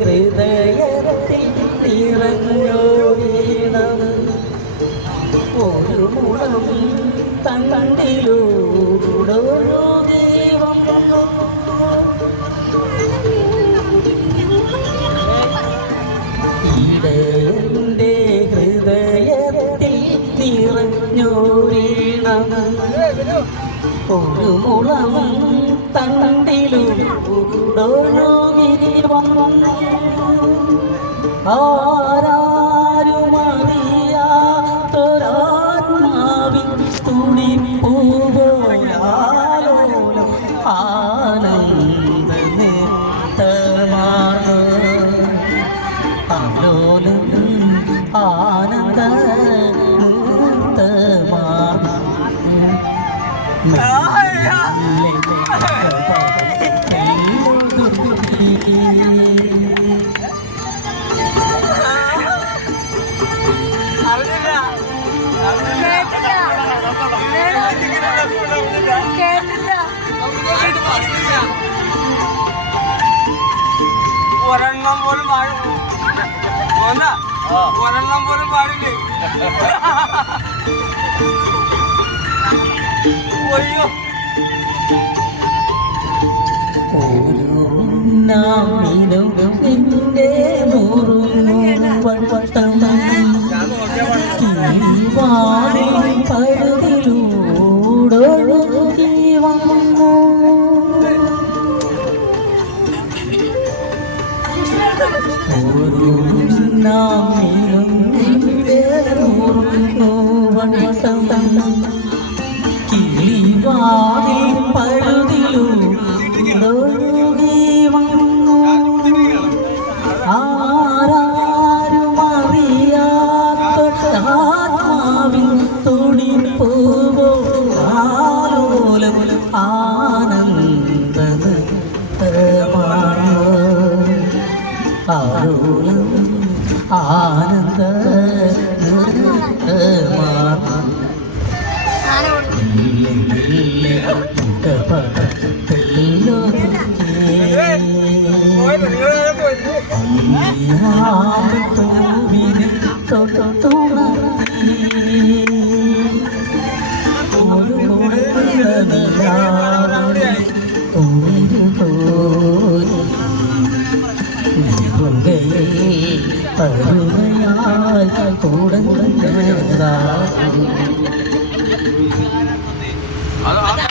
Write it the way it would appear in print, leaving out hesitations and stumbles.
ഹൃദയത്തിൽ നിറഞ്ഞോരീണം ഒരു മുളം തണ്ടിലൂടോ ഇടയന്റെ ഹൃദയത്തിൽ നിറഞ്ഞോരീണം ഒരു മുളം തണ്ടിലൂടൊഴുകി വന്നു ആരാരുമറിയാത്തൊരാത്മാവിൻ തുടിപ്പൂവോയാലോലം ആനന്ദ നേട്ടമാണ് ആലോലം ആനന്ദ നേട്ടമാണ് ഒരെണ്ണം പോലും പാടില്ലേ ഒരെണ്ണം പോലും പാടില്ലേ അയ്യോ നിന്റെ പരുതിലൂടൊഴുകി വന്നു ഒരു നാമിലും നിന്റെ കിളിവാതിൽ പരുതിലൂടൊഴുകി വന്നു ആരാരുമറിയാത്തൊരാത്മാവിൻ തുടിപ്പൂവോ ആലോലം ആനന്ദമാണ് ആലോലം ആനന്ദമാണ് അരുമയായി കൂടെ